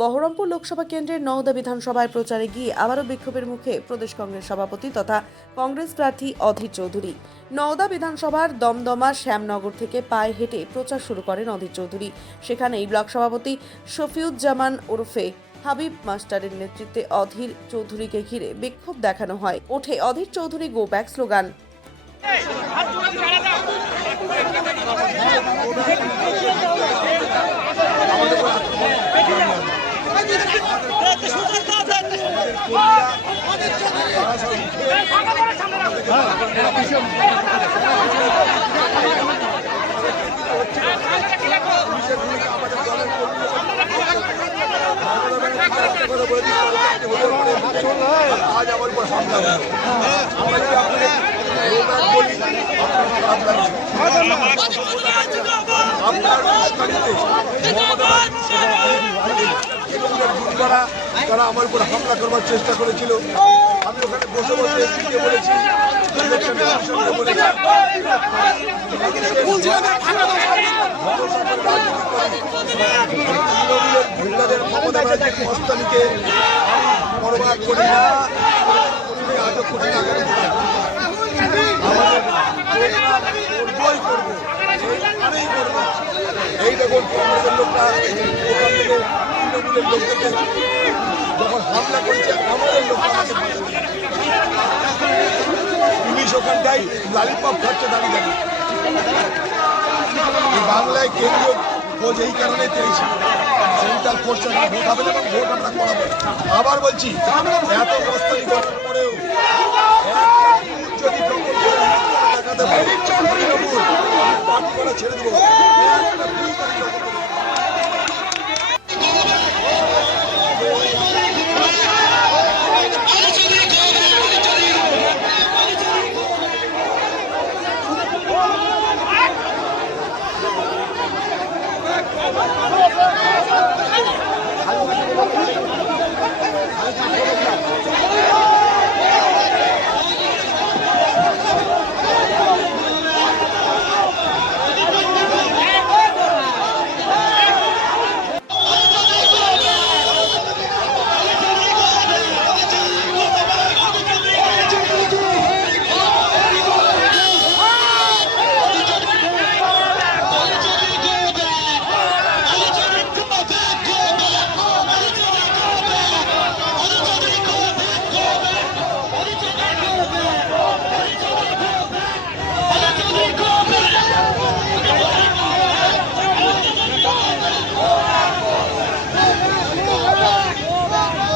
বহরমপুর লোকসভা কেন্দ্রের নওদা বিধানসভায় প্রচারে গিয়ে আবারও বিক্ষোভের মুখে প্রদেশ কংগ্রেস সভাপতি তথা কংগ্রেস প্রার্থী অধীর চৌধুরী। নওদা বিধানসভার দমদমা শ্যামনগর থেকে পায়ে হেঁটে প্রচার শুরু করেন অধীর চৌধুরী। সেখানেই ব্লক সভাপতি শফিউজ্জামান ওরফে হাবিব মাস্টারের নেতৃত্বে অধীর চৌধুরীকে ঘিরে বিক্ষোভ দেখানো হয়। ওঠে Adhir Chowdhury go back slogan. আজ আমার উপর হামলা হলো। তারা আমার উপর হামলা করবার চেষ্টা করেছিল। আমি ওখানে বসে বসে বলেছি মহিলাদের মমতা ব্যানার্জির মস্তানিকে বরবাদ করি না, আজও কঠিন আকারে এই দেখুন কংগ্রেসের লোকরা ওখান থেকে তৃণমূলের লোকদেরকে যখন হামলা করেছে আমাদের লোক পুলিশ ওখানটাই লালিপপ খাচ্ছে দাঁড়িয়ে দাঁড়িয়ে। বাংলায় কেন্দ্রীয় খোঁজ এই কারণে চেয়েছি, সেন্ট্রাল ফোর্স ভোট হবে এবং ভোট আমরা করাবো। আবার বলছি, এত মস্তানি করার পরেও যদি দেখাতে পারি তৃণমূল পার্টি করা ছেড়ে দেবো।